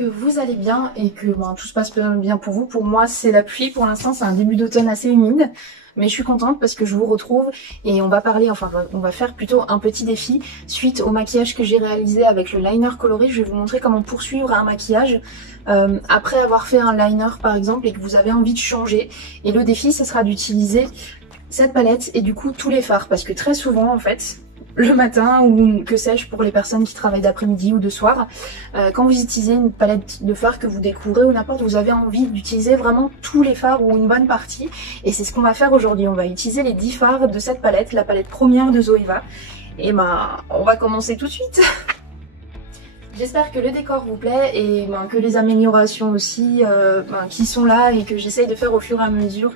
que vous allez bien et que tout se passe bien pour vous. Pour moi, c'est la pluie. Pour l'instant, c'est un début d'automne assez humide. Mais je suis contente parce que je vous retrouve et on va faire plutôt un petit défi suite au maquillage que j'ai réalisé avec le liner coloré. Je vais vous montrer comment poursuivre un maquillage après avoir fait un liner par exemple et que vous avez envie de changer. Et le défi, ce sera d'utiliser cette palette et du coup tous les fards, parce que très souvent en fait, le matin ou que sais-je pour les personnes qui travaillent d'après-midi ou de soir, quand vous utilisez une palette de fards que vous découvrez ou n'importe, vous avez envie d'utiliser vraiment tous les fards ou une bonne partie, et c'est ce qu'on va faire aujourd'hui. On va utiliser les 10 fards de cette palette, la palette première de Zoeva, et on va commencer tout de suite. J'espère que le décor vous plaît et que les améliorations aussi qui sont là et que j'essaye de faire au fur et à mesure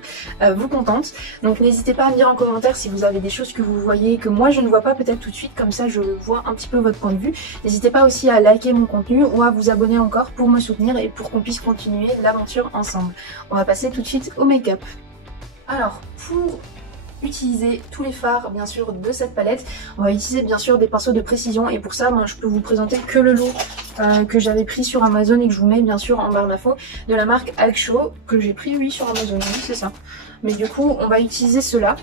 vous contentent. Donc n'hésitez pas à me dire en commentaire si vous avez des choses que vous voyez que moi je ne vois pas peut-être tout de suite, comme ça je vois un petit peu votre point de vue. N'hésitez pas aussi à liker mon contenu ou à vous abonner encore pour me soutenir et pour qu'on puisse continuer l'aventure ensemble. On va passer tout de suite au make-up. Alors pour utiliser tous les fards bien sûr de cette palette, on va utiliser bien sûr des pinceaux de précision, et pour ça je peux vous présenter que le lot que j'avais pris sur Amazon et que je vous mets bien sûr en barre d'infos, de la marque Alcho, que j'ai pris oui sur Amazon, oui c'est ça. Mais du coup on va utiliser ceux-là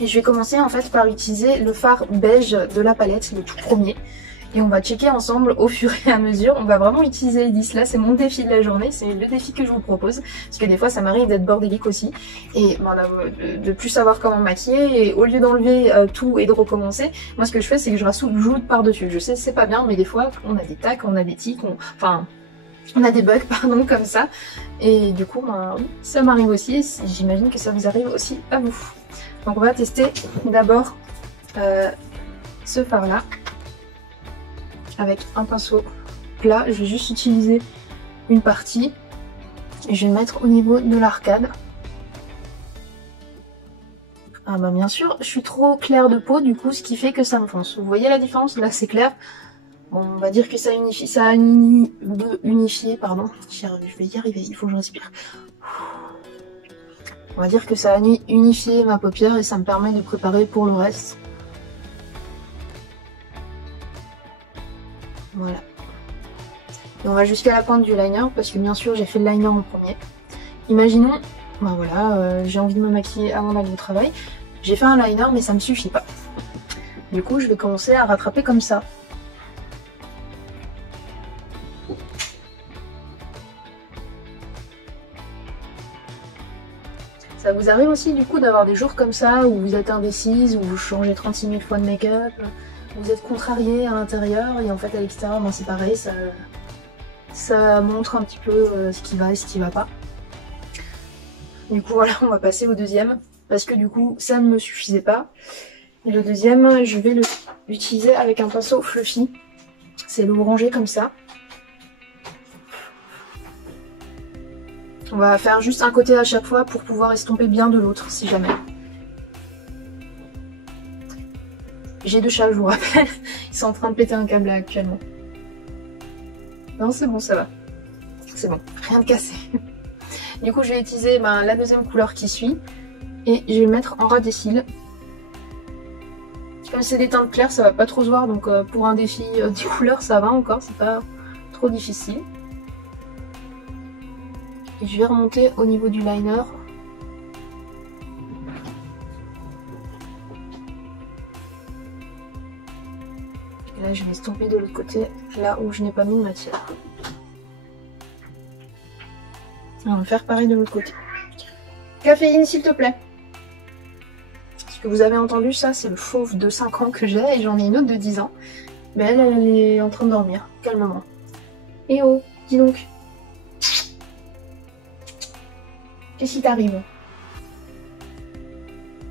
et je vais commencer en fait par utiliser le fard beige de la palette, le tout premier. Et on va checker ensemble au fur et à mesure. On va vraiment utiliser les 10 là, c'est mon défi de la journée, c'est le défi que je vous propose. Parce que des fois ça m'arrive d'être bordélique aussi. Et de plus savoir comment maquiller. Et au lieu d'enlever tout et de recommencer, moi ce que je fais c'est que je rajoute par-dessus. Je sais c'est pas bien, mais des fois on a des tacs, on a des tics, on a des bugs pardon comme ça. Et du coup oui, ça m'arrive aussi. J'imagine que ça vous arrive aussi à vous. Donc on va tester d'abord ce fard là. Avec un pinceau plat, je vais juste utiliser une partie et je vais le mettre au niveau de l'arcade. Ah bah bien sûr, je suis trop claire de peau du coup, ce qui fait que ça me fonce. Vous voyez la différence? Là c'est clair. Bon, on va dire que ça a unifié, pardon. Je vais y arriver, il faut que je respire. On va dire que ça a unifié ma paupière et ça me permet de préparer pour le reste. Voilà. Et on va jusqu'à la pointe du liner parce que bien sûr j'ai fait le liner en premier. Imaginons, j'ai envie de me maquiller avant d'aller au travail. J'ai fait un liner mais ça me suffit pas. Du coup je vais commencer à rattraper comme ça. Ça vous arrive aussi du coup d'avoir des jours comme ça où vous êtes indécise, où vous changez 36 000 fois de make-up, vous êtes contrarié à l'intérieur et en fait à l'extérieur c'est pareil, ça montre un petit peu ce qui va et ce qui va pas. Du coup voilà, on va passer au deuxième parce que du coup ça ne me suffisait pas. Et le deuxième je vais l'utiliser avec un pinceau fluffy, c'est le orangé comme ça. On va faire juste un côté à chaque fois pour pouvoir estomper bien de l'autre si jamais. J'ai 2 chats, je vous rappelle, ils sont en train de péter un câble là, actuellement. Non c'est bon, ça va. C'est bon, rien de cassé. Du coup je vais utiliser la deuxième couleur qui suit et je vais le mettre en ras des cils. Comme c'est des teintes claires ça va pas trop se voir, donc pour un défi 10 couleurs ça va encore, c'est pas trop difficile. Et je vais remonter au niveau du liner. Et là je vais estomper de l'autre côté, là où je n'ai pas mis de matière. On va faire pareil de l'autre côté. Caféine s'il te plaît. Ce que vous avez entendu, ça c'est le fauve de 5 ans que j'ai et j'en ai une autre de 10 ans. Mais elle est en train de dormir, calmement. Eh oh, dis donc. Qu'est-ce qui t'arrive?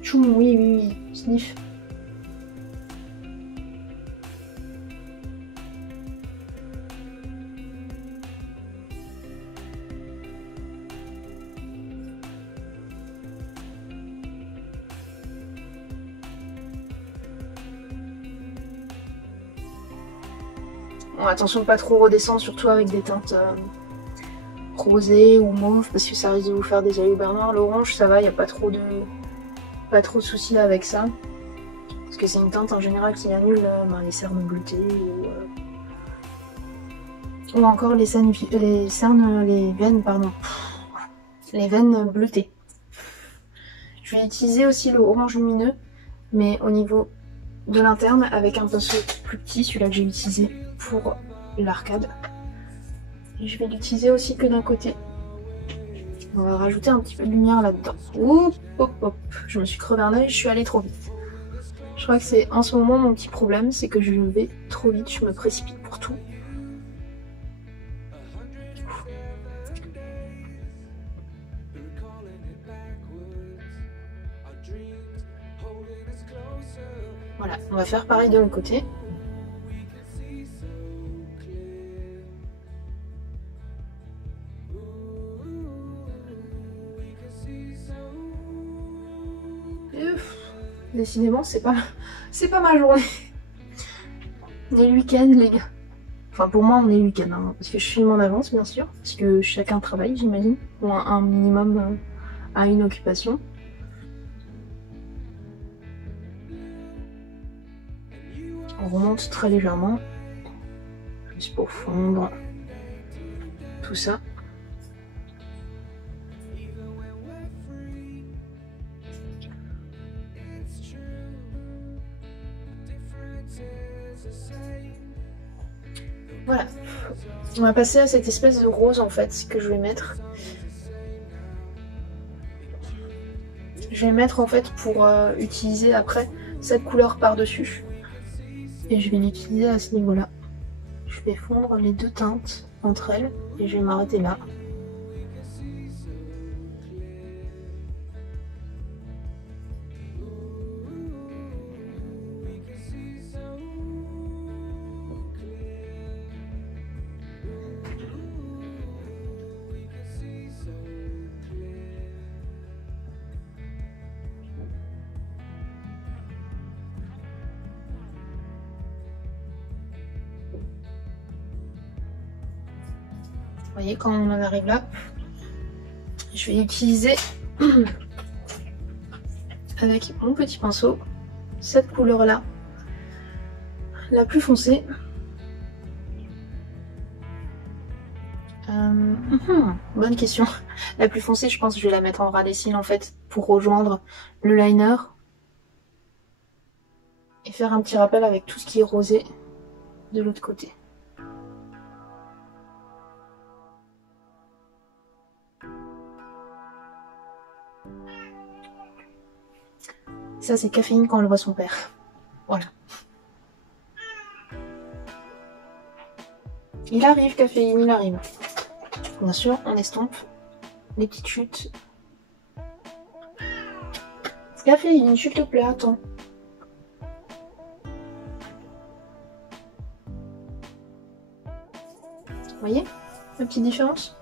Chou, oui, sniff. Bon, attention de pas trop redescendre, surtout avec des teintes rosé ou mauve parce que ça risque de vous faire des yeux bernard. L'orange ça va, il n'y a pas trop de soucis avec ça parce que c'est une teinte en général qui annule les cernes bleutées Ou encore les veines, pardon, les veines bleutées. Je vais utiliser aussi le orange lumineux, mais au niveau de l'interne, avec un pinceau plus petit, celui-là que j'ai utilisé pour l'arcade. Et je vais l'utiliser aussi que d'un côté. On va rajouter un petit peu de lumière là-dedans. Oup, hop, hop. Je me suis crevé un œil, je suis allée trop vite. Je crois que c'est en ce moment mon petit problème, c'est que je vais trop vite, je me précipite pour tout. Voilà, on va faire pareil de l'autre côté. Décidément, c'est pas ma journée. On est le week-end, les gars. Enfin, pour moi, on est le week-end, hein, parce que je filme en avance, bien sûr, parce que chacun travaille, j'imagine, ou un minimum a une occupation. On remonte très légèrement, juste pour fondre tout ça. Voilà, on va passer à cette espèce de rose en fait que je vais mettre. Je vais mettre en fait pour utiliser après cette couleur par-dessus. Et je vais l'utiliser à ce niveau-là. Je vais fondre les deux teintes entre elles et je vais m'arrêter là. Vous voyez, quand on en arrive là, je vais utiliser avec mon petit pinceau cette couleur là, la plus foncée. Bonne question. La plus foncée, je pense que je vais la mettre en ras des cils en fait pour rejoindre le liner et faire un petit rappel avec tout ce qui est rosé de l'autre côté. Ça, c'est Caféine quand elle voit son père. Voilà. Il arrive, Caféine, il arrive. Bien sûr, on estompe les petites chutes. Caféine, s'il te plaît, attends. Vous voyez la petite différence ?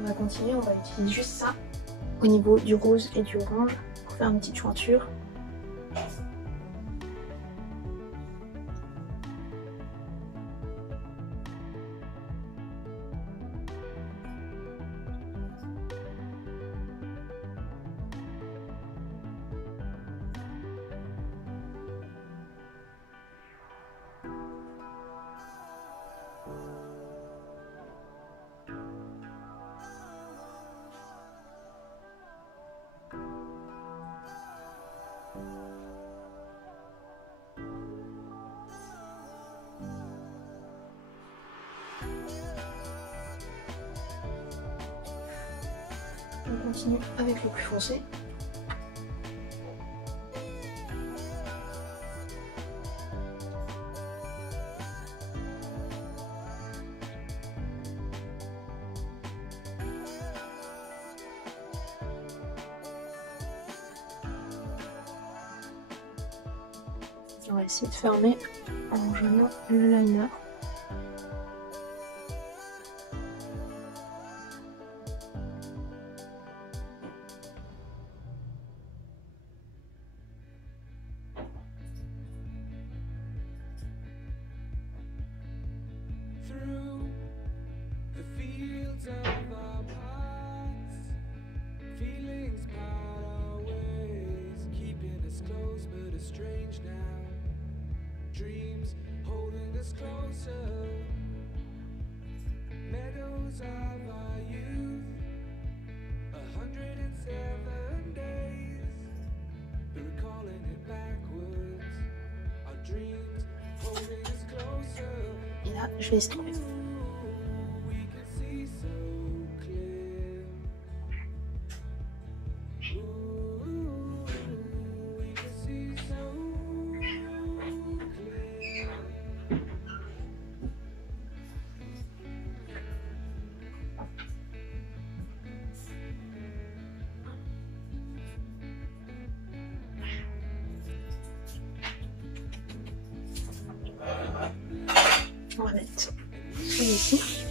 On va continuer, on va utiliser juste ça au niveau du rose et du orange pour faire une petite jointure. On continue avec le plus foncé. On va essayer de fermer en jouant le liner. Dreams holding us closer, meadows of our youth, 107 days, but recalling it backwards, our dreams holding us closer. Et là, je laisse tomber. We can see so clear. Ooh, we can see so On va mettre celui-ci.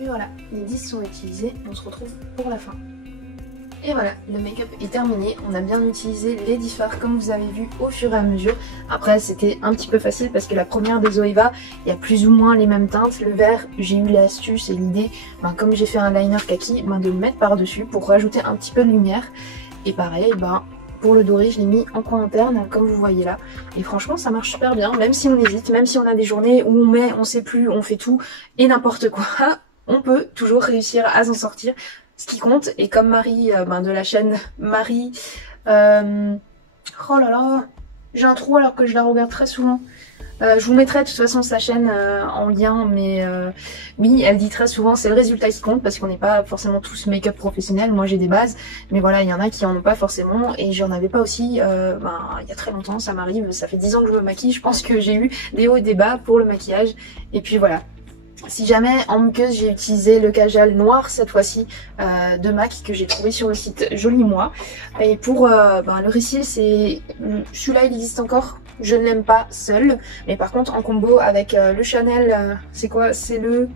Et voilà, les 10 sont utilisés, on se retrouve pour la fin. Et voilà, le make-up est terminé, on a bien utilisé les 10 fards comme vous avez vu au fur et à mesure. Après c'était un petit peu facile parce que la première des Zoeva, il y a plus ou moins les mêmes teintes. Le vert, j'ai eu l'astuce et l'idée, comme j'ai fait un liner kaki, de le mettre par dessus pour rajouter un petit peu de lumière. Et pareil, pour le doré, je l'ai mis en coin interne, comme vous voyez là. Et franchement, ça marche super bien, même si on hésite, même si on a des journées où on sait plus, on fait tout et n'importe quoi, on peut toujours réussir à s'en sortir. Ce qui compte, et comme Marie de la chaîne Marie, oh là là, j'ai un trou alors que je la regarde très souvent. Je vous mettrai de toute façon sa chaîne en lien, mais oui, elle dit très souvent c'est le résultat qui compte parce qu'on n'est pas forcément tous make-up professionnels. Moi j'ai des bases, mais voilà, il y en a qui en ont pas forcément et j'en avais pas aussi il y a très longtemps, ça m'arrive, ça fait 10 ans que je me maquille, je pense que j'ai eu des hauts et des bas pour le maquillage et puis voilà. Si jamais en muqueuse j'ai utilisé le Kajal noir cette fois-ci de MAC que j'ai trouvé sur le site Joli Moi. Et pour le Reseal, c'est celui-là il existe encore, je ne l'aime pas seul, mais par contre en combo avec le Chanel, c'est quoi? C'est le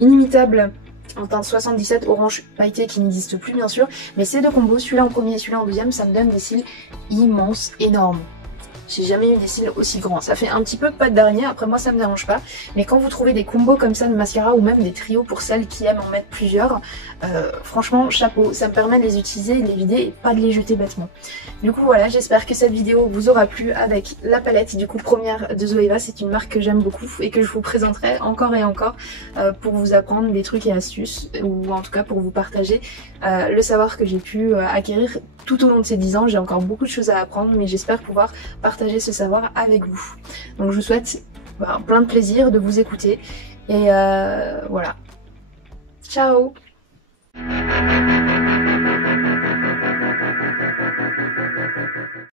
Inimitable en teinte 77 orange pailleté qui n'existe plus bien sûr, mais ces deux combos, celui-là en premier et celui-là en deuxième, ça me donne des cils immenses, énormes. J'ai jamais eu des cils aussi grands. Ça fait un petit peu pâte d'araignée, après moi ça me dérange pas. Mais quand vous trouvez des combos comme ça de mascara ou même des trios pour celles qui aiment en mettre plusieurs, franchement chapeau, ça me permet de les utiliser, de les vider et pas de les jeter bêtement. Du coup voilà, j'espère que cette vidéo vous aura plu avec la palette du coup première de Zoeva. C'est une marque que j'aime beaucoup et que je vous présenterai encore et encore pour vous apprendre des trucs et astuces, ou en tout cas pour vous partager le savoir que j'ai pu acquérir tout au long de ces 10 ans. J'ai encore beaucoup de choses à apprendre, mais j'espère pouvoir partager ce savoir avec vous. Donc je vous souhaite plein de plaisir de vous écouter et voilà. Ciao!